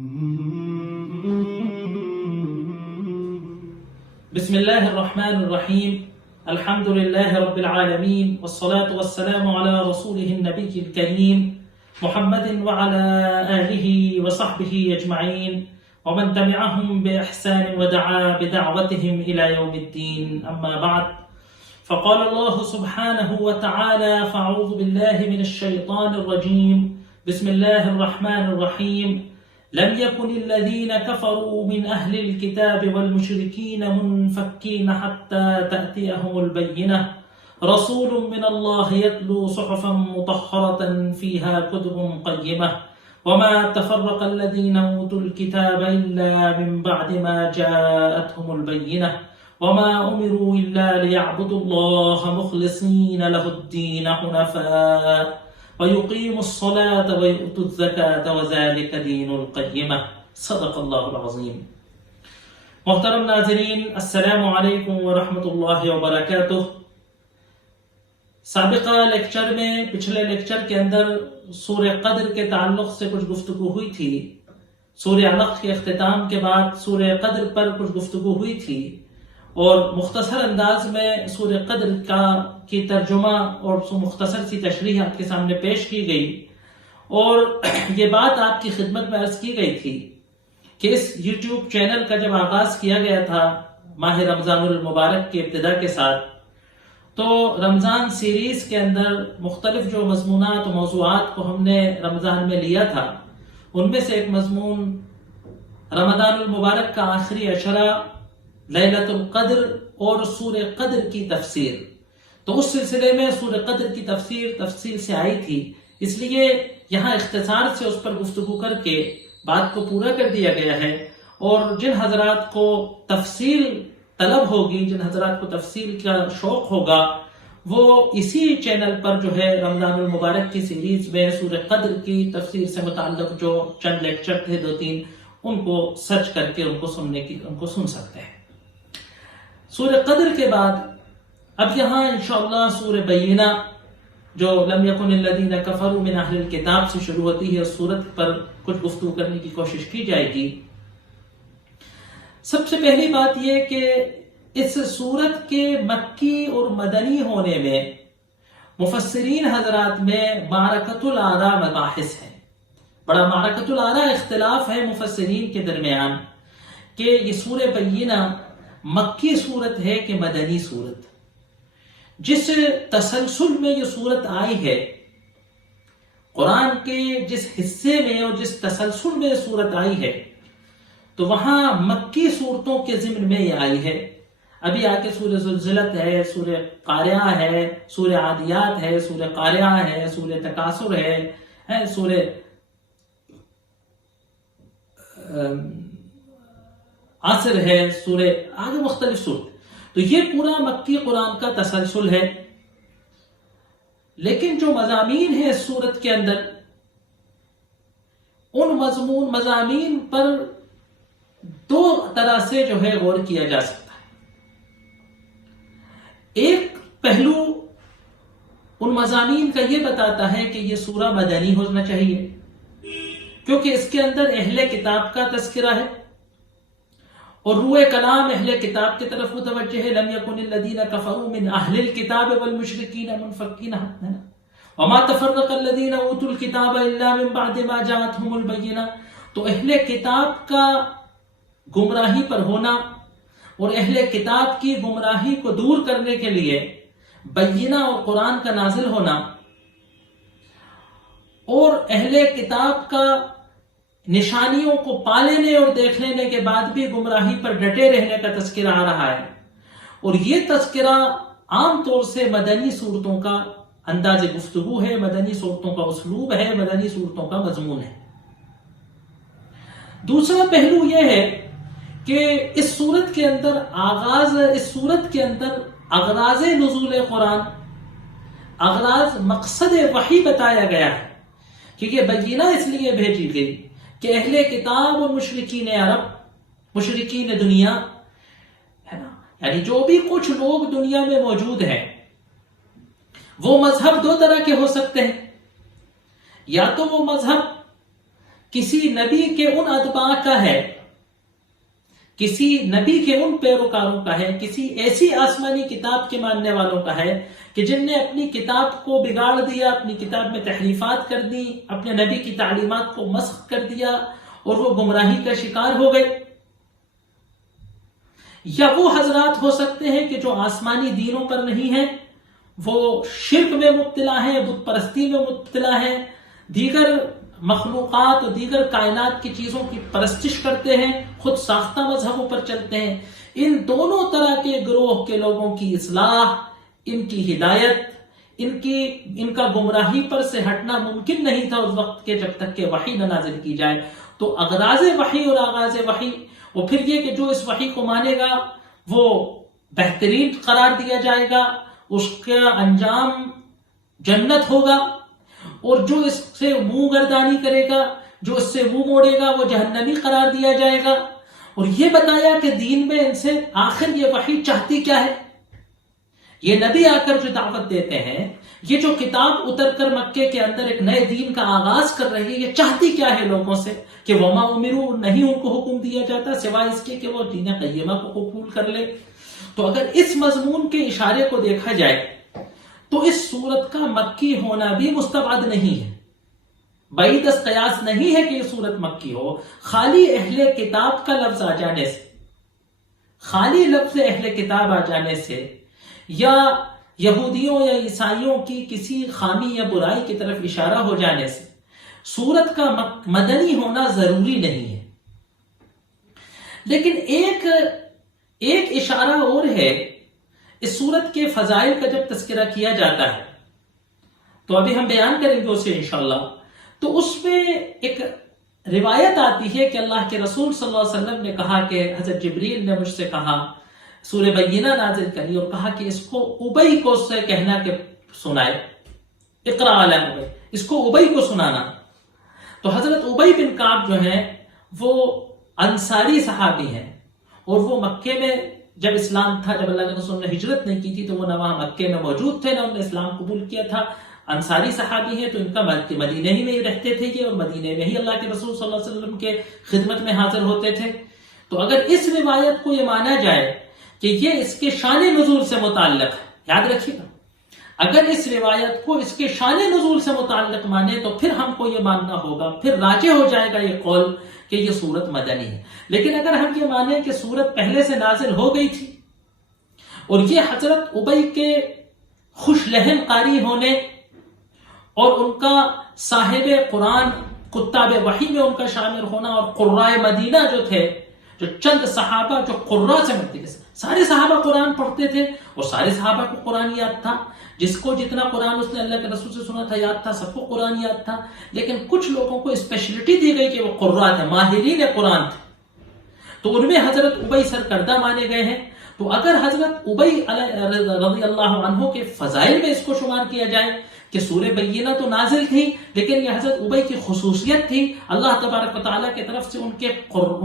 بسم الله الرحمن الرحيم. الحمد لله رب العالمين، والصلاة والسلام على رسوله النبي الكريم محمد وعلى آله وصحبه أجمعين ومن تبعهم بإحسان ودعا بدعوتهم إلى يوم الدين. أما بعد، فقال الله سبحانه وتعالى: فأعوذ بالله من الشيطان الرجيم. بسم الله الرحمن الرحيم. لم يكن الذين كفروا من أهل الكتاب والمشركين منفكين حتى تأتيهم البينة رسول من الله يتلو صحفا مطهرة فيها كتب قيمة وما تفرق الذين أوتوا الكتاب إلا من بعد ما جاءتهم البينة وما أمروا إلا ليعبدوا الله مخلصين له الدين حنفاء ويقيموا الصلاة ويؤتوا الزكاة وذلك دين القيمة. صدق اللہ العظیم. محترم ناظرین، السلام علیکم ورحمۃ اللہ وبرکاتہ. سابقہ لیکچر میں، پچھلے لیکچر کے اندر سورہ قدر کے تعلق سے کچھ گفتگو ہوئی تھی. سورہ علق کے اختتام کے بعد سورہ قدر پر کچھ گفتگو ہوئی تھی اور مختصر انداز میں سورہ قدر کی ترجمہ اور مختصر سی تشریح آپ کے سامنے پیش کی گئی، اور یہ بات آپ کی خدمت میں عرض کی گئی تھی کہ اس یوٹیوب چینل کا جب آغاز کیا گیا تھا ماہ رمضان المبارک کے ابتدا کے ساتھ، تو رمضان سیریز کے اندر مختلف جو مضمونات و موضوعات کو ہم نے رمضان میں لیا تھا، ان میں سے ایک مضمون رمضان المبارک کا آخری عشرہ، لیلۃ القدر اور سورہ قدر کی تفسیر. تو اس سلسلے میں سورہ قدر کی تفسیر سے آئی تھی، اس لیے یہاں اختصار سے اس پر گفتگو کر کے بات کو پورا کر دیا گیا ہے. اور جن حضرات کو تفصیل طلب ہوگی، جن حضرات کو تفصیل کا شوق ہوگا، وہ اسی چینل پر جو ہے رمضان المبارک کی سیریز میں سورہ قدر کی تفسیر سے متعلق جو چند لیکچر تھے، 2-3، ان کو سرچ کر کے ان کو سن سکتے ہیں. سورہ قدر کے بعد اب یہاں انشاءاللہ سورہ بینہ جو لم یکن الذین کفروا من اہل الکتاب سے شروع ہوتی ہے، اس سورت پر کچھ گفتگو کرنے کی کوشش کی جائے گی. سب سے پہلی بات یہ کہ اس سورت کے مکی اور مدنی ہونے میں مفسرین حضرات میں معرکۃ الآراء مباحث ہیں. بڑا معرکۃ الآراء اختلاف ہے مفسرین کے درمیان کہ یہ سورہ بینہ مکی صورت ہے کہ مدنی صورت. جس تسلسل میں یہ صورت آئی ہے، قرآن کے جس حصے میں اور جس تسلسل میں یہ صورت آئی ہے، تو وہاں مکی صورتوں کے ضمن میں یہ آئی ہے. ابھی آگے سورہ زلزلت ہے، سورہ قاریہ ہے، سورہ عادیات ہے، سورہ قاریہ ہے، سورہ تکاثر ہے، سورہ عصر ہے، سورہ آگے مختلف سورت. تو یہ پورا مکی قرآن کا تسلسل ہے. لیکن جو مضامین ہیں اس سورت کے اندر، ان مضامین پر دو طرح سے جو ہے غور کیا جا سکتا ہے. ایک پہلو ان مضامین کا یہ بتاتا ہے کہ یہ سورہ مدنی ہونا چاہیے، کیونکہ اس کے اندر اہل کتاب کا تذکرہ ہے اور روح کلام اہل کتاب کی طرف متوجہ ہے. لم یکن الذین کفروا من اہل الکتاب والمشرکین منفکین وما تفرق الذین اوتوا الکتاب الا من بعد ما جاءتهم البینہ. تو اہل کتاب کا گمراہی پر ہونا اور اہل کتاب کی گمراہی کو دور کرنے کے لیے بینہ اور قرآن کا نازل ہونا، اور اہل کتاب کا نشانیوں کو پا لینے اور دیکھ لینے کے بعد بھی گمراہی پر ڈٹے رہنے کا تذکرہ آ رہا ہے. اور یہ تذکرہ عام طور سے مدنی صورتوں کا انداز گفتگو ہے، مدنی صورتوں کا اسلوب ہے، مدنی صورتوں کا مضمون ہے. دوسرا پہلو یہ ہے کہ اس صورت کے اندر اغراض نزول قرآن، اغراض مقصد وحی بتایا گیا ہے کہ یہ بینہ اس لیے بھیجی گئی کہ اہل کتاب اور مشرکین عرب، مشرکین دنیا ہے نا، یعنی جو بھی کچھ لوگ دنیا میں موجود ہیں، وہ مذہب دو طرح کے ہو سکتے ہیں. یا تو وہ مذہب کسی نبی کے ان اتباع کا ہے، کسی نبی کے ان پیروکاروں کا ہے، کسی ایسی آسمانی کتاب کے ماننے والوں کا ہے کہ جن نے اپنی کتاب کو بگاڑ دیا، اپنی کتاب میں تحریفات کر دی، اپنے نبی کی تعلیمات کو مسخ کر دیا اور وہ گمراہی کا شکار ہو گئے؟ یا وہ حضرات ہو سکتے ہیں کہ جو آسمانی دینوں پر نہیں ہیں، وہ شرک میں مبتلا ہیں، بت پرستی میں مبتلا ہیں، دیگر مخلوقات اور دیگر کائنات کی چیزوں کی پرستش کرتے ہیں، خود ساختہ مذہبوں پر چلتے ہیں۔ ان دونوں طرح کے گروہ کے لوگوں کی اصلاح، ان کی ہدایت، ان کا گمراہی پر سے ہٹنا ممکن نہیں تھا اس وقت کے جب تک کہ وحی نہ نازل کی جائے۔ تو اغراض وحی اور آغاز وحی، اور پھر یہ کہ جو اس وحی کو مانے گا وہ بہترین قرار دیا جائے گا، اس کا انجام جنت ہوگا، اور جو اس سے منہ گردانی کرے گا، جو اس سے منہ موڑے گا، وہ جہنمی قرار دیا جائے گا۔ اور یہ بتایا کہ دین میں ان سے آخر یہ وحی چاہتی کیا ہے؟ یہ نبی آ کر جو دعوت دیتے ہیں، یہ جو کتاب اتر کر مکے کے اندر ایک نئے دین کا آغاز کر رہی ہے، یہ چاہتی کیا ہے لوگوں سے؟ کہ وما امروا، نہیں ان کو حکم دیا جاتا سوائے اس کے کہ وہ دین قیمہ کو قبول کر لے۔ تو اگر اس مضمون کے اشارے کو دیکھا جائے تو اس سورت کا مکی ہونا بھی مستبعد نہیں ہے، بعید از قیاس نہیں ہے کہ یہ سورت مکی ہو۔ خالی اہل کتاب کا لفظ آ جانے سے، خالی لفظ اہل کتاب آ جانے سے، یا یہودیوں یا عیسائیوں کی کسی خامی یا برائی کی طرف اشارہ ہو جانے سے سورت کا مدنی ہونا ضروری نہیں ہے۔ لیکن ایک اشارہ اور ہے، اس سورت کے فضائل کا جب تذکرہ کیا جاتا ہے تو ابھی ہم بیان کریں گے اسے انشاءاللہ، تو اس میں ایک روایت آتی ہے کہ اللہ کے رسول صلی اللہ علیہ وسلم نے کہا کہ حضرت جبریل نے مجھ سے کہا، سورہ بینہ نازل کری اور کہا کہ اس کو ابی کو سے کہنا کہ سنائے، اقرا علی ابی، اس کو ابی کو سنانا۔ تو حضرت ابی بن کعب جو ہیں وہ انصاری صحابی ہیں، اور وہ مکے میں جب اسلام تھا، جب اللہ کے رسول نے ہجرت نہیں کی تھی تو وہ نہ وہاں مکے میں موجود تھے، نہ انہوں نے اسلام قبول کیا تھا۔ انصاری صحابی ہیں تو ان کا مدینے ہی میں ہی رہتے تھے یہ، اور مدینے میں ہی اللہ کے رسول صلی اللہ علیہ وسلم کے خدمت میں حاضر ہوتے تھے۔ تو اگر اس روایت کو یہ مانا جائے کہ یہ اس کے شان نزول سے متعلق ہے، یاد رکھیے گا، اگر اس روایت کو اس کے شان نزول سے متعلق مانے تو پھر ہم کو یہ ماننا ہوگا، پھر راجع ہو جائے گا یہ قول کہ یہ سورت مدنی ہے۔ لیکن اگر ہم یہ مانیں کہ سورت پہلے سے نازل ہو گئی تھی اور یہ حضرت ابی کے خوش لہن قاری ہونے اور ان کا صاحب قرآن، کتاب وحی میں ان کا شامل ہونا، اور قرائے مدینہ جو تھے، جو چند صحابہ جو قرہ سے ملتے تھے، سارے صحابہ قرآن پڑھتے تھے اور سارے صحابہ کو قرآن یاد تھا، جس کو جتنا قرآن اس نے اللہ کے رسول سے سنا تھا یاد تھا، سب کو قرآن یاد تھا۔ لیکن کچھ لوگوں کو اسپیشلٹی دی گئی کہ وہ قراء تھے، ماہرین قرآن تھے، تو ان میں حضرت ابی سرکردہ مانے گئے ہیں۔ تو اگر حضرت ابی رضی اللہ عنہ کے فضائل میں اس کو شمار کیا جائے کہ سورہ بینہ تو نازل تھی، لیکن یہ حضرت ابی کی خصوصیت تھی، اللہ تبارک و تعالیٰ کی طرف سے ان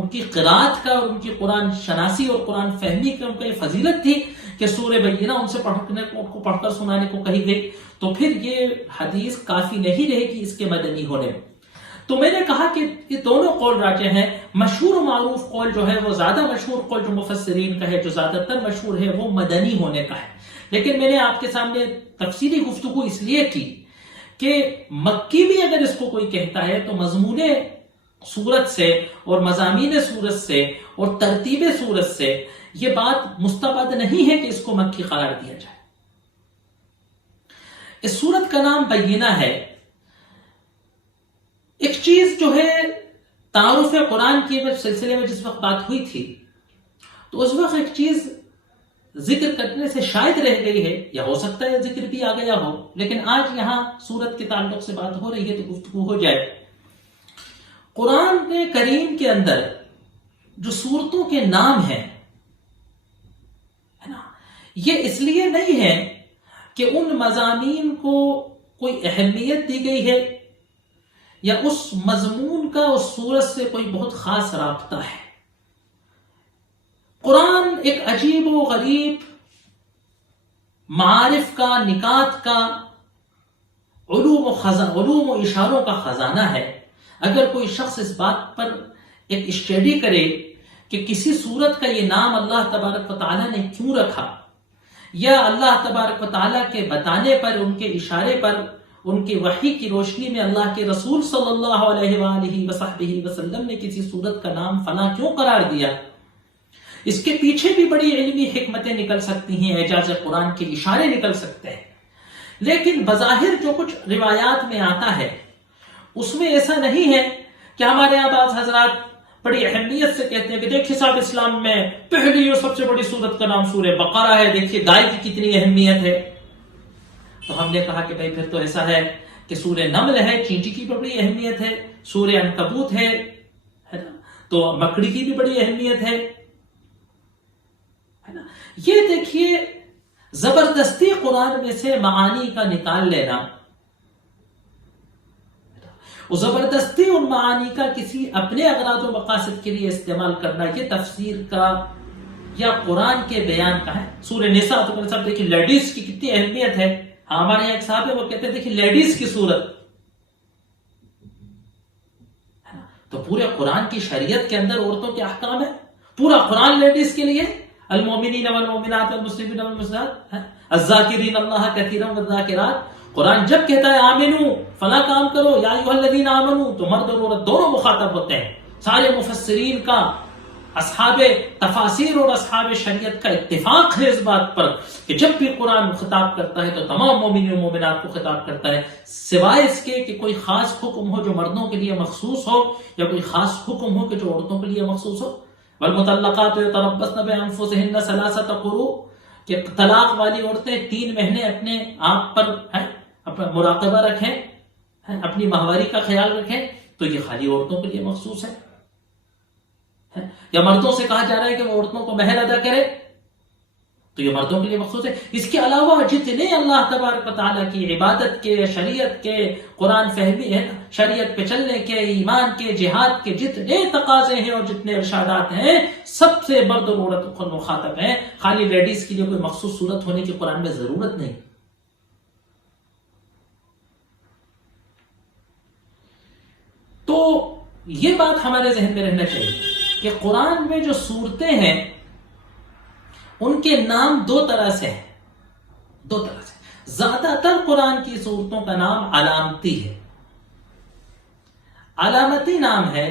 کی قرات کا اور ان کی قرآن شناسی اور قرآن فہمی کا ان کا یہ فضیلت تھی کہ سورہ بینہ ان سے پڑھ کر سنانے کو کہی گئی، تو پھر یہ حدیث کافی نہیں رہے گی اس کے مدنی ہونے میں۔ تو میں نے کہا کہ یہ دونوں قول راجح ہیں۔ مشہور و معروف قول جو ہے، وہ زیادہ مشہور قول جو مفسرین کا ہے، جو زیادہ تر مشہور ہے، وہ مدنی ہونے کا ہے۔ لیکن میں نے آپ کے سامنے تفصیلی گفتگو اس لیے کی کہ مکی بھی اگر اس کو کوئی کہتا ہے تو مضمون سورت سے اور مضامین سورت سے اور ترتیب سورت سے یہ بات مستبعد نہیں ہے کہ اس کو مکی قرار دیا جائے۔ اس سورت کا نام بینہ ہے۔ ایک چیز جو ہے تعارف قرآن کے سلسلے میں جس وقت بات ہوئی تھی تو اس وقت ایک چیز ذکر کرنے سے شاید رہ گئی ہے، یا ہو سکتا ہے ذکر بھی آ گیا ہو، لیکن آج یہاں سورت کے تعلق سے بات ہو رہی ہے تو گفتگو ہو جائے۔ قرآن کریم کے اندر جو سورتوں کے نام ہیں یہ اس لیے نہیں ہے کہ ان مضامین کو کوئی اہمیت دی گئی ہے یا اس مضمون کا اس سورت سے کوئی بہت خاص رابطہ ہے۔ قرآن ایک عجیب و غریب معارف کا، نکات کا، علوم و اشاروں کا خزانہ ہے۔ اگر کوئی شخص اس بات پر ایک اسٹڈی کرے کہ کسی سورت کا یہ نام اللہ تبارک و تعالیٰ نے کیوں رکھا، یا اللہ تبارک و تعالیٰ کے بتانے پر، ان کے اشارے پر، ان کی وحی کی روشنی میں اللہ کے رسول صلی اللہ علیہ وآلہ وصحبہ وسلم نے کسی سورت کا نام فلاں کیوں قرار دیا، اس کے پیچھے بھی بڑی علمی حکمتیں نکل سکتی ہیں، اعجاز قرآن کے اشارے نکل سکتے ہیں۔ لیکن بظاہر جو کچھ روایات میں آتا ہے اس میں ایسا نہیں ہے کہ ہمارے یہاں بعض حضرات بڑی اہمیت سے کہتے ہیں کہ دیکھیے صاحب اسلام میں پہلی اور سب سے بڑی سورت کا نام سورہ بقرہ ہے، دیکھیے گائے کی کتنی اہمیت ہے۔ تو ہم نے کہا کہ بھائی پھر تو ایسا ہے کہ سورہ نمل ہے، چینٹی کی بڑی اہمیت ہے، سورہ عنکبوت ہے نا، تو مکڑی کی بھی بڑی اہمیت ہے نا۔ یہ دیکھیے زبردستی قرآن میں سے معانی کا نکال لینا، اور زبردستی ان معانی کا کسی اپنے اغراض و مقاصد کے لیے استعمال کرنا، یہ تفسیر کا یا قرآن کے بیان کا ہے۔ سورہ نساء تو میرے صاحب دیکھیے لیڈیز کی کتنی اہمیت ہے، ہمارے یہاں ایک صاحب ہے وہ کہتے ہیں دیکھیے لیڈیز کی صورت، تو پورے قرآن کی شریعت کے اندر عورتوں کے احکام ہے، پورا قرآن لیڈیز کے لیے، المؤمنین والمؤمنات والمسلمین والمسلمات، الذاکرین اللہ کثیرا والذاکرات۔ قرآن جب کہتا ہے آمنو فلاں کام کرو، یا ایھا الذین آمنو، تو مرد اور عورت دونوں مخاطب ہوتے ہیں۔ سارے مفسرین کا، اصحاب تفاسیر اور اصحاب شریعت کا اتفاق ہے اس بات پر کہ جب بھی قرآن خطاب کرتا ہے تو تمام مومنین و مومنات کو خطاب کرتا ہے، سوائے اس کے کہ کوئی خاص حکم ہو جو مردوں کے لیے مخصوص ہو، یا کوئی خاص حکم ہو کہ جو عورتوں کے لیے مخصوص ہو۔ والمطلقات یتربصن بانفسهن ثلاثة قروء، کہ طلاق والی عورتیں 3 مہینے اپنے آپ پر اپنا مراقبہ رکھیں، اپنی ماہواری کا خیال رکھیں، تو یہ خالی عورتوں کے لیے مخصوص ہے۔ یا مردوں سے کہا جا رہا ہے کہ وہ عورتوں کو مہر ادا کرے، تو یہ مردوں کے لیے مخصوص ہے۔ اس کے علاوہ جتنے اللہ تبارک و تعالیٰ کی عبادت کے، شریعت کے، قرآن فہمی ہے، شریعت پہ چلنے کے، ایمان کے، جہاد کے جتنے تقاضے ہیں اور جتنے ارشادات ہیں، سب سے مرد اور عورت کو مخاطب ہیں۔ خالی لیڈیز کے لیے کوئی مخصوص صورت ہونے کی قرآن میں ضرورت نہیں۔ تو یہ بات ہمارے ذہن میں رہنا چاہیے کہ قرآن میں جو صورتیں ہیں ان کے نام 2 طرح سے ہیں، 2 طرح سے۔ زیادہ تر قرآن کی صورتوں کا نام علامتی ہے۔ علامتی نام ہے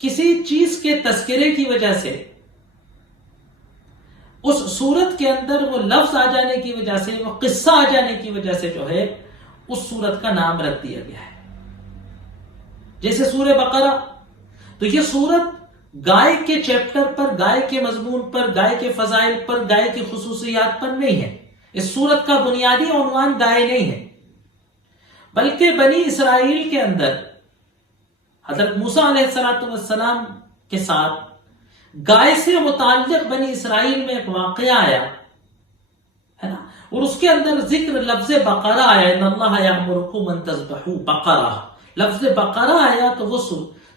کسی چیز کے تذکرے کی وجہ سے، اس صورت کے اندر وہ لفظ آ جانے کی وجہ سے، وہ قصہ آ جانے کی وجہ سے جو ہے اس صورت کا نام رکھ دیا گیا ہے۔ جیسے سورہ بقرہ، تو یہ صورت گائے کے چیپٹر پر، گائے کے مضمون پر، گائے کے فضائل پر، گائے کی خصوصیات پر نہیں ہے۔ اس صورت کا بنیادی عنوان گائے نہیں ہے، بلکہ بنی اسرائیل کے اندر حضرت موسیٰ علیہ السلام کے ساتھ گائے سے متعلق بنی اسرائیل میں ایک واقعہ آیا ہے نا، اور اس کے اندر ذکر لفظ بقرہ آیا، ان اللہ یأمرکم ان تذبحوا بقرہ، لفظ بقرہ آیا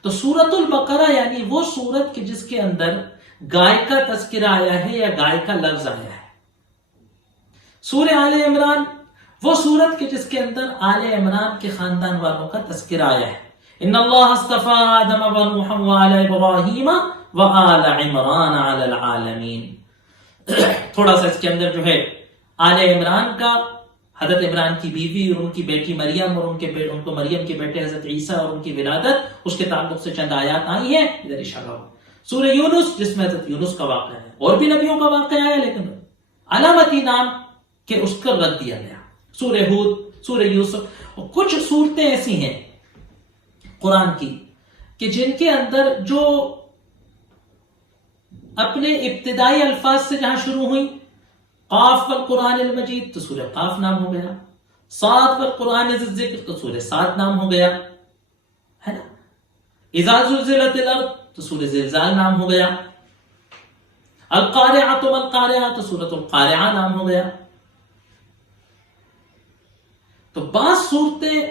تو سورۃ البقرہ یعنی وہ سورت کہ جس کے اندر گائے کا تذکرہ آیا ہے یا گائے کا لفظ آیا ہے۔ سورہ آل عمران وہ سورت کہ جس کے اندر آل عمران کے خاندان والوں کا تذکرہ آیا ہے۔ ان اللہ اصطفى آدم ونوحا وآل ابراہیم وآل عمران علی العالمین۔ تھوڑا سا اس کے اندر جو ہے آل عمران کا، حضرت عمران کی بیوی اور ان کی بیٹی مریم اور ان کو مریم کے بیٹے حضرت عیسیٰ اور ان کی ولادت، اس کے تعلق سے چند آیات آئی ہیں، ادھر اشارہ ہو۔ سورہ یونس جس میں حضرت یونس کا واقعہ ہے، اور بھی نبیوں کا واقعہ ہے لیکن علامتی نام کہ اس کا رد دیا گیا۔ سورہ ہود، سورہ یوسف، اور کچھ صورتیں ایسی ہیں قرآن کی کہ جن کے اندر جو اپنے ابتدائی الفاظ سے جہاں شروع ہوئی، قاف والقرآن المجید تو سورہ قاف نام ہو گیا، صاد والقرآن ذی الذکر تو سورہ صاد نام ہو گیا ہے نا، اذا زلزلت الارض تو سورہ زلزال نام ہو گیا، القارعۃ والقارعۃ تو سورۃ القارعہ نام ہو گیا۔ تو بعض صورتیں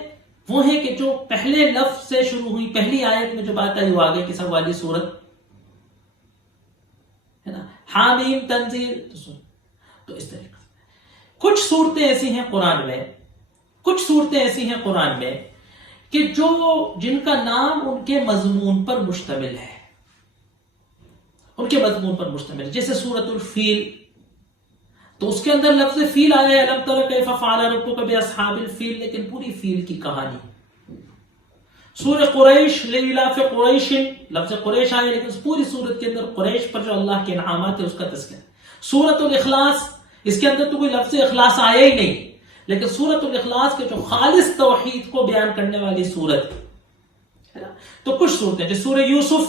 وہ ہیں کہ جو پہلے لفظ سے شروع ہوئی، پہلی آیت میں جو بات آئی وہ آگے کی سب والی صورت ہے نا، حامیم تنزیل تو اس طریقے سے۔ کچھ صورتیں ایسی ہیں قرآن میں، کچھ صورتیں ایسی ہیں قرآن میں کہ جن کا نام ان کے مضمون پر مشتمل ہے، ان کے مضمون پر مشتمل ہے. جیسے سورۃ الفیل، تو اس کے اندر لفظ فیل آیا ہے، الم تر کیف فعل ربک باصحاب الفیل، لیکن پوری فیل کی کہانی. سورہ قریش، لإلاف قریش، لفظ قریش آیا لیکن پوری سورت کے اندر قریش پر جو اللہ کے انعامات ہے اس کا تذکرہ. سورۃ الاخلاص، اس کے اندر تو کوئی لفظ اخلاص آیا ہی نہیں، لیکن سورۃ الاخلاص کے جو خالص توحید کو بیان کرنے والی سورت ہے نا. تو کچھ صورتیں جیسے سورہ یوسف،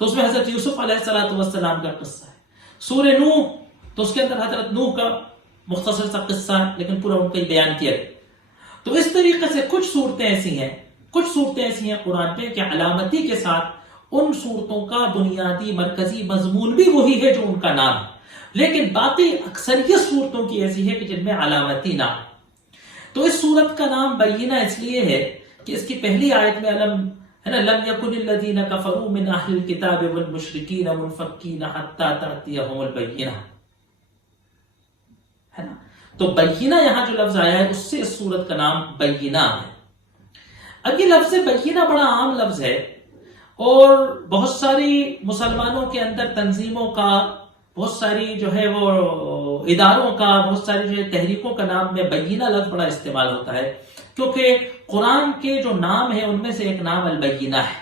تو اس میں حضرت یوسف علیہ السلام کا قصہ ہے. سورہ نوح، تو اس کے اندر حضرت نوح کا مختصر سا قصہ ہے لیکن پورا ان کا ہی بیان کیا ہے. تو اس طریقے سے کچھ صورتیں ایسی ہیں قرآن پہ کہ علامتی کے ساتھ ان صورتوں کا بنیادی مرکزی مضمون بھی وہی ہے جو ان کا نام ہے، لیکن باقی اکثریت صورتوں کی ایسی ہے کہ جن میں علامتی نام. تو اس صورت کا نام بینہ اس لیے ہے کہ اس کی پہلی آیت میں علم ہے نا، لم یکن الذین کفروا من اہل الکتاب والمشرکین منفکین حتی تأتیہم البینہ ہے نا. تو بینہ یہاں جو لفظ آیا ہے اس سے اس سورت کا نام بینہ ہے. اب یہ لفظ بینہ بڑا عام لفظ ہے اور بہت ساری مسلمانوں کے اندر تنظیموں کا، بہت ساری جو ہے وہ اداروں کا، بہت ساری جو ہے تحریکوں کا نام میں بینہ لفظ بڑا استعمال ہوتا ہے، کیونکہ قرآن کے جو نام ہے ان میں سے ایک نام البینہ ہے.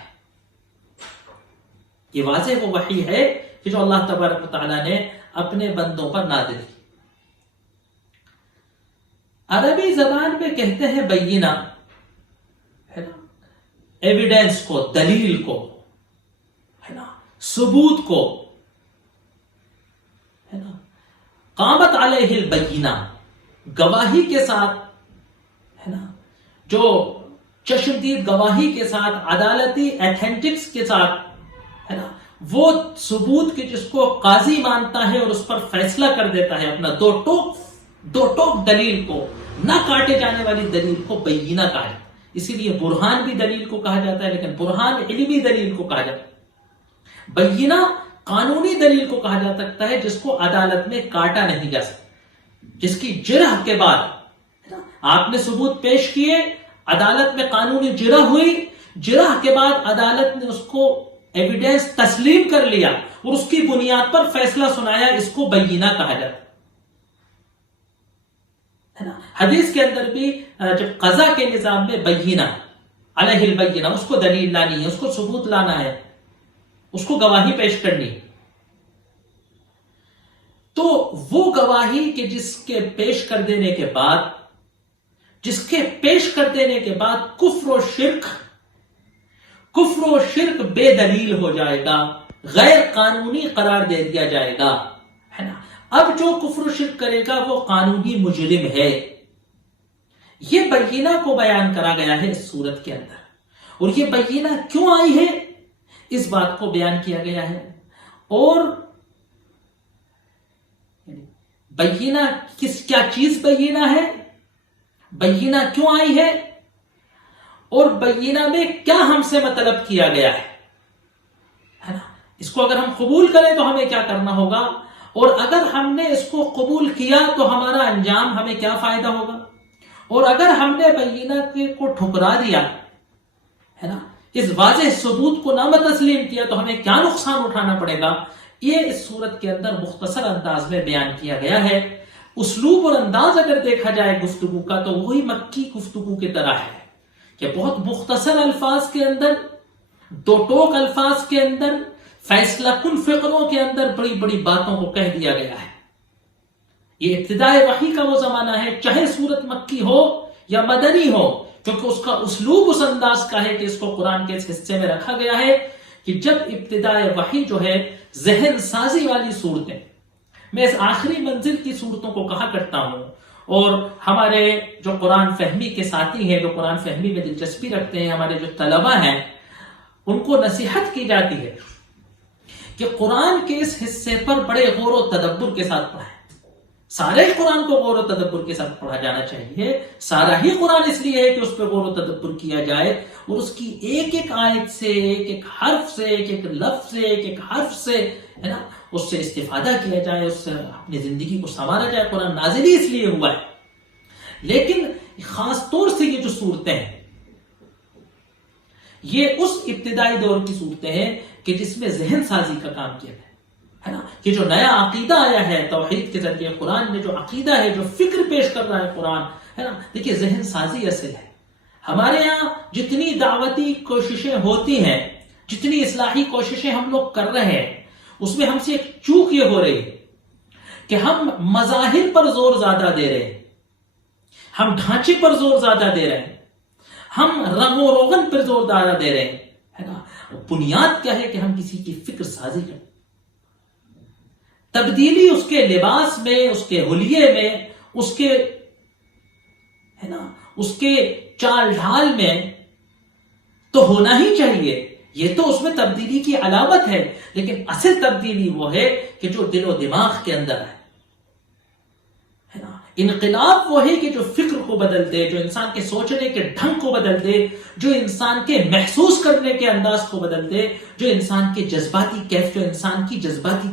یہ واضح وہ وحی ہے کہ جو اللہ تبارک و تعالیٰ نے اپنے بندوں پر نازل کی. عربی زبان میں کہتے ہیں بینہ ہے نا ایویڈنس کو، دلیل کو ہے نا، ثبوت کو ہے نا. قامت علیہ البینہ، گواہی کے ساتھ ہے نا، جو چشمدید گواہی کے ساتھ، عدالتی ایتھنٹکس کے ساتھ ہے نا، وہ ثبوت کے جس کو قاضی مانتا ہے اور اس پر فیصلہ کر دیتا ہے، اپنا دو ٹوک دلیل کو، نہ کاٹے جانے والی دلیل کو بینہ کہا جاتا ہے. اسی لیے برہان بھی دلیل کو کہا جاتا ہے، لیکن برہان علمی دلیل کو کہا جاتا ہے. بینہ قانونی دلیل کو کہا جا سکتا ہے جس کو عدالت میں کاٹا نہیں جا سکتا، جس کی جرح کے بعد آپ نے ثبوت پیش کیے، عدالت میں قانونی جرح ہوئی، جرح کے بعد عدالت نے اس کو ایویڈنس تسلیم کر لیا اور اس کی بنیاد پر فیصلہ سنایا، اس کو بینہ کہا جاتا ہے. حدیث کے اندر بھی جب قضا کے نظام میں بینہ علیہ البینہ، اس کو دلیل لانی ہے، اس کو ثبوت لانا ہے، اس کو گواہی پیش کرنی. تو وہ گواہی کہ جس کے پیش کر دینے کے بعد کفر و شرک بے دلیل ہو جائے گا، غیر قانونی قرار دے دیا جائے گا ہے نا. اب جو کفر و شرک کرے گا وہ قانونی مجرم ہے. یہ بینہ کو بیان کرا گیا ہے اس صورت کے اندر، اور یہ بینہ کیوں آئی ہے اس بات کو بیان کیا گیا ہے. اور بینہ کیا چیز بینہ ہے، بینہ کیوں آئی ہے، اور بینہ میں کیا ہم سے مطلب کیا گیا ہے نا. اس کو اگر ہم قبول کریں تو ہمیں کیا کرنا ہوگا، اور اگر ہم نے اس کو قبول کیا تو ہمارا انجام ہمیں کیا فائدہ ہوگا، اور اگر ہم نے بینہ کو ٹھکرا دیا ہے نا، اس واضح ثبوت کو نہ تسلیم کیا تو ہمیں کیا نقصان اٹھانا پڑے گا. یہ اس صورت کے اندر مختصر انداز میں بیان کیا گیا ہے. اسلوب اور انداز اگر دیکھا جائے گفتگو کا تو وہی مکی گفتگو کی طرح ہے کہ بہت مختصر الفاظ کے اندر، دو ٹوک الفاظ کے اندر، فیصلہ کن فقروں کے اندر بڑی بڑی باتوں کو کہہ دیا گیا ہے. یہ ابتدائے وحی کا وہ زمانہ ہے، چاہے سورت مکی ہو یا مدنی ہو، کیونکہ اس کا اسلوب اس انداز کا ہے کہ اس کو قرآن کے اس حصے میں رکھا گیا ہے کہ جب ابتدائے وحی جو ہے ذہن سازی والی صورتیں، میں اس آخری منزل کی صورتوں کو کہا کرتا ہوں، اور ہمارے جو قرآن فہمی کے ساتھی ہیں، جو قرآن فہمی میں دلچسپی رکھتے ہیں، ہمارے جو طلبہ ہیں، ان کو نصیحت کی جاتی ہے کہ قرآن کے اس حصے پر بڑے غور و تدبر کے ساتھ پڑھیں. سارے قرآن کو غور و تدبر کے ساتھ پڑھا جانا چاہیے. سارا ہی قرآن اس لیے ہے کہ اس پہ غور و تدبر کیا جائے اور اس کی ایک ایک آیت سے، ایک ایک حرف سے، ایک ایک لفظ سے، ایک ایک حرف سے ہے نا، اس سے استفادہ کیا جائے، اس سے اپنی زندگی کو سنوارا جائے. قرآن نازل ہی اس لیے ہوا ہے. لیکن خاص طور سے یہ جو صورتیں ہیں یہ اس ابتدائی دور کی صورتیں ہیں کہ جس میں ذہن سازی کا کام کیا ہے نا، کہ جو نیا عقیدہ آیا ہے توحید کے ذریعے، قرآن میں جو عقیدہ ہے، جو فکر پیش کر رہا ہے قرآن، ہے نا، دیکھیے ذہن سازی اصل ہے۔ ہمارے یہاں جتنی دعوتی کوششیں ہوتی ہیں، جتنی اصلاحی کوششیں ہم لوگ کر رہے ہیں، اس میں ہم سے ایک چوک یہ ہو رہی ہے کہ ہم مظاہر پر زور زیادہ دے رہے ہیں، ہم ڈھانچے پر زور زیادہ دے رہے ہیں، ہم رنگ و روغن پر زور زیادہ دے رہے ہیں، ہے نا۔ بنیاد کیا ہے کہ ہم کسی کی فکر سازی کریں، تبدیلی اس کے لباس میں، اس کے حلیے میں، اس کے، ہے نا، اس کے چال ڈھال میں تو ہونا ہی چاہیے، یہ تو اس میں تبدیلی کی علامت ہے، لیکن اصل تبدیلی وہ ہے کہ جو دل و دماغ کے اندر ہے نا۔ انقلاب وہ ہے کہ جو فکر کو بدل دے، جو انسان کے سوچنے کے ڈھنگ کو بدل دے، جو انسان کے محسوس کرنے کے انداز کو بدل دے، جو انسان کی جذباتی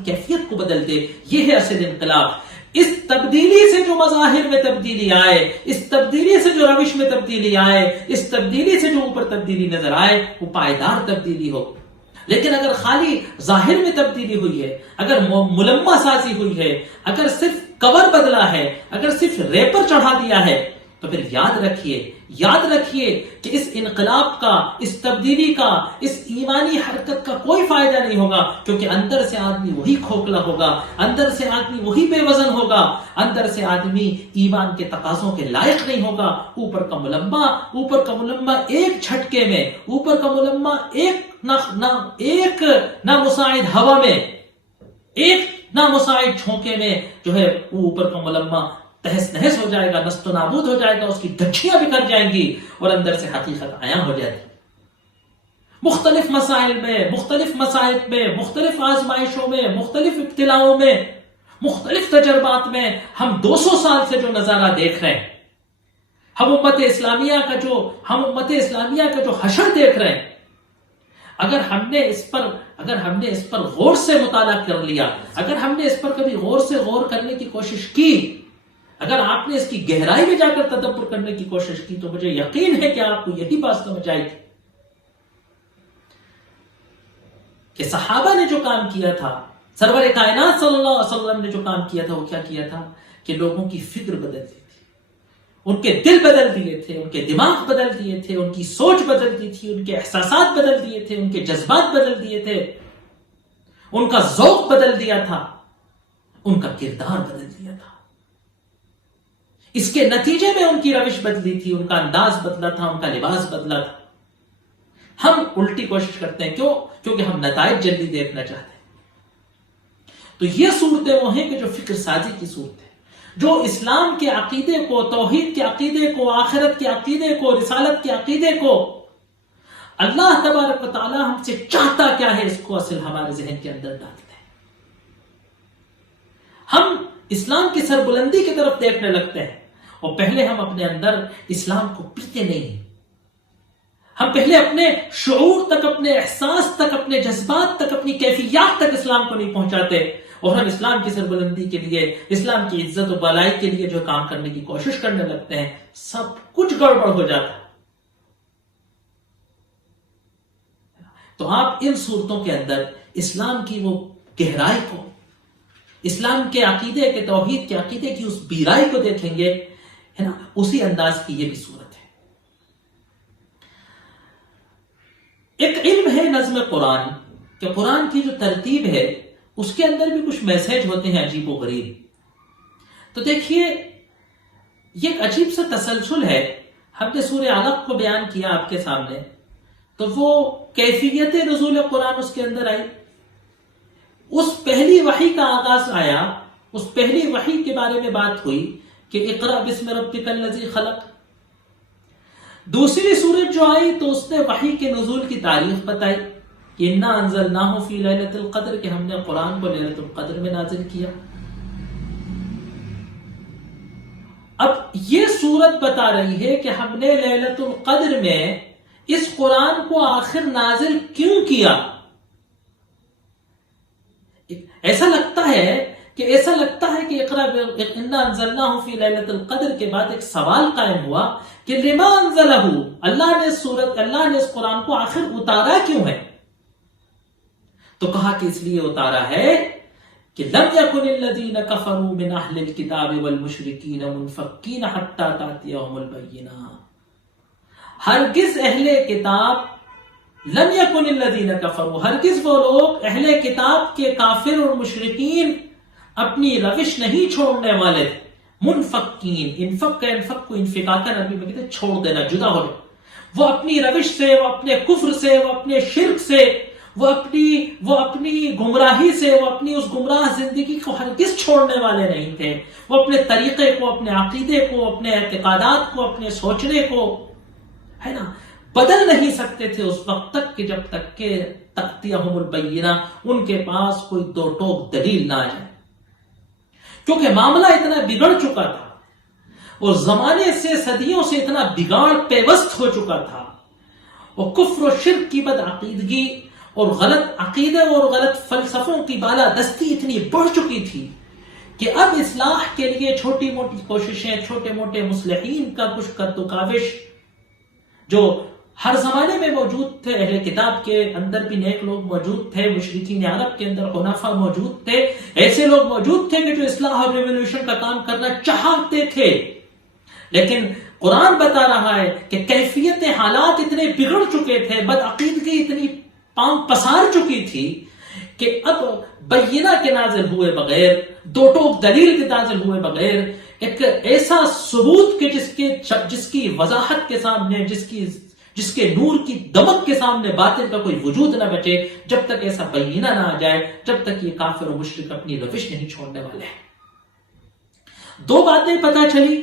کیفیت کو بدل دے، یہ ہے اصل انقلاب۔ اس تبدیلی سے جو مظاہر میں تبدیلی آئے، اس تبدیلی سے جو روش میں تبدیلی آئے، اس تبدیلی سے جو اوپر تبدیلی نظر آئے، وہ پائیدار تبدیلی ہو۔ لیکن اگر خالی ظاہر میں تبدیلی ہوئی ہے، اگر ملمہ سازی ہوئی ہے، اگر صرف کور بدلا ہے، اگر صرف ریپر چڑھا دیا ہے، تو پھر یاد رکھیے کہ اس انقلاب کا، اس تبدیلی کا، اس ایمانی حرکت کا کوئی فائدہ نہیں ہوگا، کیونکہ اندر سے آدمی وہی کھوکھلا ہوگا، اندر سے آدمی وہی بے وزن ہوگا، اندر سے آدمی ایمان کے تقاضوں کے لائق نہیں ہوگا۔ اوپر کا ملمہ ایک جھٹکے میں، اوپر کا ملمہ ایک نامساعد ہوا میں، ایک نامساعد جھونکے میں جو ہے وہ اوپر کا ملمہ تہس نہس ہو جائے گا، نست و نابود ہو جائے گا، اس کی ڈچیاں بکھر جائیں گی اور اندر سے حقیقت عیاں ہو جاتی۔ مختلف مسائل میں، مختلف مصائب میں، مختلف آزمائشوں میں، مختلف ابتلاؤں میں، مختلف تجربات میں ہم 200 سال سے جو نظارہ دیکھ رہے ہیں، ہم امت اسلامیہ کا جو حشر دیکھ رہے ہیں، اگر ہم نے اس پر غور سے مطالعہ کر لیا، اگر ہم نے اس پر کبھی غور کرنے کی کوشش کی، اگر آپ نے اس کی گہرائی میں جا کر تدبر کرنے کی کوشش کی، تو مجھے یقین ہے کہ آپ کو یہی بات سمجھ آئے گی کہ صحابہ نے جو کام کیا تھا، سرور کائنات صلی اللہ علیہ وسلم نے جو کام کیا تھا، وہ کیا کیا تھا کہ لوگوں کی فکر بدل دی تھی، ان کے دل بدل دیے تھے، ان کے دماغ بدل دیے تھے، ان کی سوچ بدل دی تھی، ان کے احساسات بدل دیے تھے، ان کے جذبات بدل دیے تھے، ان کا ذوق بدل دیا تھا، ان کا کردار بدل دیا تھا۔ اس کے نتیجے میں ان کی روش بدلی تھی، ان کا انداز بدلا تھا، ان کا لباس بدلا تھا۔ ہم الٹی کوشش کرتے ہیں، کیونکہ ہم نتائج جلدی دیکھنا چاہتے ہیں۔ تو یہ صورتیں وہ ہیں کہ جو فکر سازی کی صورت ہے، جو اسلام کے عقیدے کو، توحید کے عقیدے کو، آخرت کے عقیدے کو، رسالت کے عقیدے کو، اللہ تبارک و تعالی ہم سے چاہتا کیا ہے، اس کو اصل ہمارے ذہن کے اندر ڈالتے ہیں۔ ہم اسلام کی سربلندی کی طرف دیکھنے لگتے ہیں، اور پہلے ہم اپنے اندر اسلام کو پیتے نہیں ہیں۔ ہم پہلے اپنے شعور تک، اپنے احساس تک، اپنے جذبات تک، اپنی کیفیات تک اسلام کو نہیں پہنچاتے، اور ہم اسلام کی سربلندی کے لیے، اسلام کی عزت و بالائی کے لیے جو کام کرنے کی کوشش کرنے لگتے ہیں، سب کچھ گڑبڑ ہو جاتا ہے۔ تو آپ ان صورتوں کے اندر اسلام کی وہ گہرائی کو، اسلام کے عقیدے کے، توحید کے عقیدے کی اس بیرائی کو دیکھیں گے، ہے نا، اسی انداز کی یہ بھی صورت ہے۔ ایک علم ہے نظم قرآن، کہ قرآن کی جو ترتیب ہے اس کے اندر بھی کچھ میسج ہوتے ہیں عجیب و غریب۔ تو دیکھیے، یہ ایک عجیب سا تسلسل ہے۔ ہم نے سورہ علق کو بیان کیا آپ کے سامنے، تو وہ کیفیت نزول قرآن اس کے اندر آئی، اس پہلی وحی کا آغاز آیا، اس پہلی وحی کے بارے میں بات ہوئی کہ اقرأ بسم ربک الذی خلق۔ دوسری سورت جو آئی تو اس نے وحی کے نزول کی تاریخ بتائی کہ انا انزلناہ فی لیلۃ القدر، کہ ہم نے قرآن کو لیلۃ القدر میں نازل کیا۔ اب یہ سورت بتا رہی ہے کہ ہم نے لیلۃ القدر میں اس قرآن کو آخر نازل کیوں کیا۔ ایسا لگتا ہے کہ ایسا لگتا ہے کہ اقرا انا انزلناہ فی لیلۃ القدر کے بعد ایک سوال قائم ہوا کہ لما انزلہ، اللہ نے اس قرآن کو آخر اتارا کیوں ہے؟ تو کہا کہ اس لیے اتارا ہے کہ لم یکن الذین کفروا من اہل الکتاب والمشرکین منفکین حتی تأتیہم البینہ، ہرگز اہل کتاب، لم یکن الذین کفروا، ہرگز وہ لوگ اہل کتاب کے کافر اور مشرکین اپنی روش نہیں چھوڑنے والے تھے، منفکین، انفق کو انفکاکا عربی میں کہتے ہیں چھوڑ دینا، جدا ہو جانا، وہ اپنی روش سے، وہ اپنے کفر سے، وہ اپنے شرک سے، وہ اپنی گمراہی سے، وہ اپنی اس گمراہ زندگی کو ہرگز چھوڑنے والے نہیں تھے، وہ اپنے طریقے کو، اپنے عقیدے کو، اپنے اعتقادات کو، اپنے سوچنے کو، ہے نا، بدل نہیں سکتے تھے اس وقت تک کہ جب تک کہ تأتیہم البینہ، ان کے پاس کوئی دو ٹوک دلیل نہ آ جائے، کیونکہ معاملہ اتنا بگڑ چکا تھا اور زمانے سے، صدیوں سے اتنا بگاڑ پیوست ہو چکا تھا، اور کفر و شرک کی بدعقیدگی اور غلط عقیدے اور غلط فلسفوں کی بالادستی اتنی بڑھ چکی تھی کہ اب اصلاح کے لیے چھوٹی موٹی کوششیں، چھوٹے موٹے مصلحین کا کچھ کد و کاوش جو ہر زمانے میں موجود تھے، اہل کتاب کے اندر بھی نیک لوگ موجود تھے، مشرکین عرب کے اندر حنفاء موجود تھے، ایسے لوگ موجود تھے کہ جو اصلاح اور ریولوشن کا کام کرنا چاہتے تھے، لیکن قرآن بتا رہا ہے کہ کیفیت حالات اتنے بگڑ چکے تھے، بدعقیدگی اتنی پام پسار چکی تھی کہ اب بینہ کے نازل ہوئے بغیر، دو ٹوک دلیل کے نازل ہوئے بغیر، ایک ایسا ثبوت کہ جس کی وضاحت کے سامنے، جس کے نور کی دمک کے سامنے باطل کا کوئی وجود نہ بچے، جب تک ایسا بینہ نہ آ جائے، جب تک یہ کافر و مشرک اپنی روش نہیں چھوڑنے والے ہیں۔ دو باتیں پتہ چلی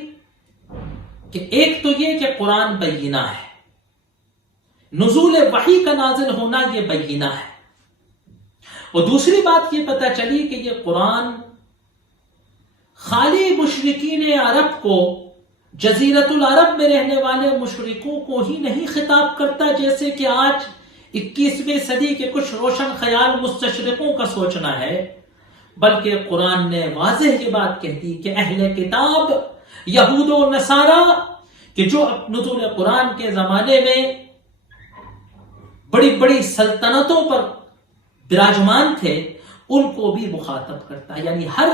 کہ ایک تو یہ کہ قرآن بینہ ہے، نزول وحی کا نازل ہونا یہ بینہ ہے، اور دوسری بات یہ پتہ چلی کہ یہ قرآن خالی مشرکین عرب کو، جزیرت العرب میں رہنے والے مشرکوں کو ہی نہیں خطاب کرتا جیسے کہ آج 21ویں صدی کے کچھ روشن خیال مستشرقوں کا سوچنا ہے، بلکہ قرآن نے واضح یہ بات کہہ دی کہ اہل کتاب، یہود و نصارہ، کہ جو نزول قرآن کے زمانے میں بڑی بڑی سلطنتوں پر براجمان تھے، ان کو بھی مخاطب کرتا ہے، یعنی ہر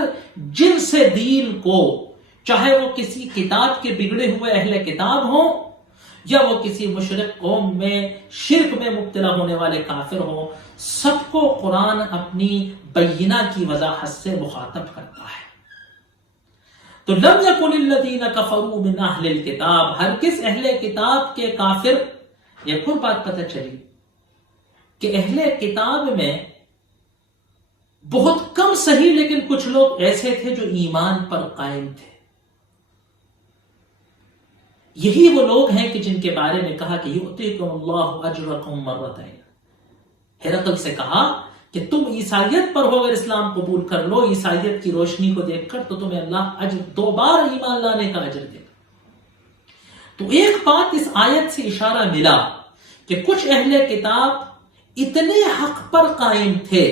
جنس دین کو، چاہے وہ کسی کتاب کے بگڑے ہوئے اہل کتاب ہوں یا وہ کسی مشرک قوم میں شرک میں مبتلا ہونے والے کافر ہوں، سب کو قرآن اپنی بینہ کی وضاحت سے مخاطب کرتا ہے۔ تو لم یکن الذین کفروا من اہل الکتاب، ہرگز اہل کتاب کے کافر، ایک اور بات پتہ چلی کہ اہل کتاب میں بہت کم صحیح لیکن کچھ لوگ ایسے تھے جو ایمان پر قائم تھے۔ یہی وہ لوگ ہیں کہ جن کے بارے میں کہا کہ یؤتیکم اللہ اجرکم مرتین، ہرقل سے کہا کہ تم عیسائیت پر ہو، اگر اسلام قبول کر لو عیسائیت کی روشنی کو دیکھ کر، تو تمہیں اللہ اجر، 2 بار ایمان لانے کا اجر دے گا۔ تو ایک بات اس آیت سے اشارہ ملا کہ کچھ اہل کتاب اتنے حق پر قائم تھے،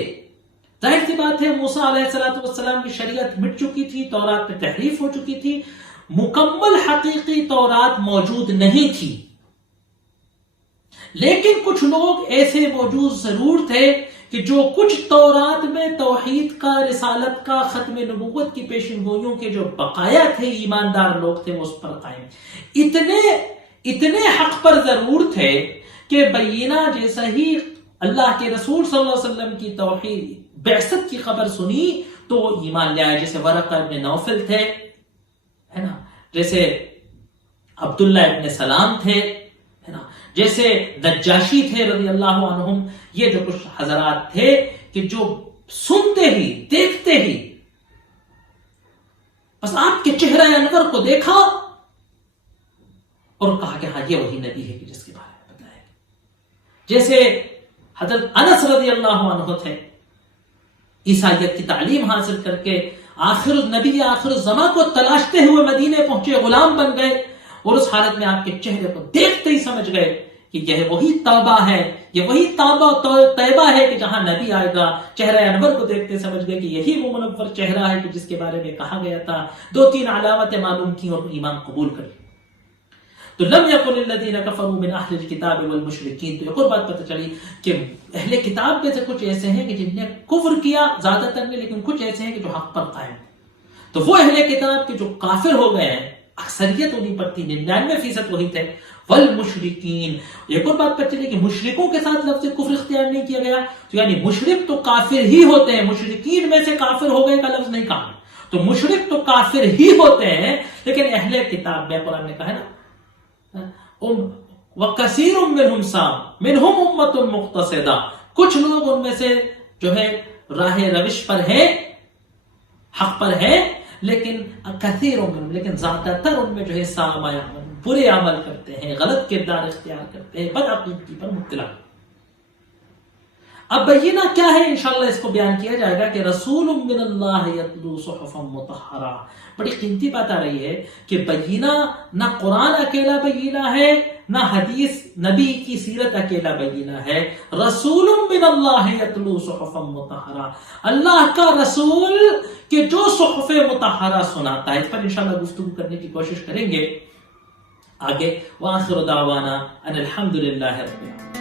ظاہر سی بات ہے موسیٰ علیہ السلام کی شریعت مٹ چکی تھی، تورات میں تحریف ہو چکی تھی، مکمل حقیقی تورات موجود نہیں تھی، لیکن کچھ لوگ ایسے موجود ضرور تھے کہ جو کچھ تورات میں توحید کا، رسالت کا، ختم نبوت کی پیشن گوئیوں کے جو بقایا تھے، ایماندار لوگ تھے، وہ اس پر قائم، اتنے حق پر ضرور تھے کہ بینہ جیسا ہی اللہ کے رسول صلی اللہ علیہ وسلم کی توحید بعثت کی خبر سنی تو وہ ایمان لے آئے، جیسے ورقہ ابن نوفل تھے، ہے نا، جیسے عبداللہ ابن سلام تھے، ہے نا، جیسے نجاشی تھے رضی اللہ عنہم، یہ جو کچھ حضرات تھے کہ جو سنتے ہی، دیکھتے ہی، بس آپ کے چہرہ انور کو دیکھا اور کہا کہ ہاں یہ وہی نبی ہے کہ جس کے بارے میں بتایا گیا۔ جیسے حضرت انس رضی اللہ عنہ تھے، عیسائیت کی تعلیم حاصل کر کے آخر النبی، آخر الزمان کو تلاشتے ہوئے مدینے پہنچے، غلام بن گئے، اور اس حالت میں آپ کے چہرے کو دیکھتے ہی سمجھ گئے کہ یہ وہی توبہ ہے، یہ وہی طیبہ ہے کہ جہاں نبی آئے گا چہرہ انور کو دیکھتے سمجھ گئے کہ یہی وہ منور چہرہ ہے کہ جس کے بارے میں کہا گیا تھا. 2-3 علامتیں معلوم کی اور ایمان قبول کر لی. تو لم یکن الذین کفروا من اہل الکتاب والمشرکین. تو ایک اور بات پتہ چلی کہ اہل کتاب میں سے کچھ ایسے ہیں کہ جن نے کفر کیا زیادہ تر نے، لیکن کچھ ایسے ہیں کہ جو حق پر قائم. تو وہ اہل کتاب کے جو کافر ہو گئے ہیں اکثریت انہیں پر تھی، 99% وہی تھے. والمشرکین. ایک اور بات پتہ چلی کہ مشرکوں کے ساتھ لفظ کفر اختیار نہیں کیا گیا. تو یعنی مشرک تو کافر ہی ہوتے ہیں، مشرکین میں سے کافر ہو گئے کا لفظ نہیں کہا. تو مشرک تو کافر ہی ہوتے ہیں، لیکن اہل کتاب میں قرآن نے کہا ہے نا وَكَثِيرٌ مِّنْهُمْ سَامٌ مِّنْهُمْ أُمَّةٌ مُقْتَصِدَةٌ. کچھ لوگ ان میں سے جو ہے راہ روش پر ہیں، حق پر ہیں، لیکن کثیر منهم، لیکن زیادہ تر ان میں جو ہے سامہ برے عمل کرتے ہیں، غلط کردار اختیار کرتے ہیں، بدعقیدگی پر مبتلا. اب بینہ کیا ہے انشاءاللہ اس کو بیان کیا جائے گا کہ رسول من اللہ یتلو صحفا مطہرہ. بڑی قیمتی بات آ رہی ہے کہ بینہ نہ قرآن اکیلا بینہ ہے، نہ حدیث نبی کی سیرت اکیلا بینہ ہے. رسول من اللہ یتلو صحفا مطہرہ، اللہ کا رسول کہ جو صحف مطہرہ سناتا ہے. اس پر انشاءاللہ گفتگو کرنے کی کوشش کریں گے آگے. وآخر دعوانا ان الحمد للہ رب العالمین.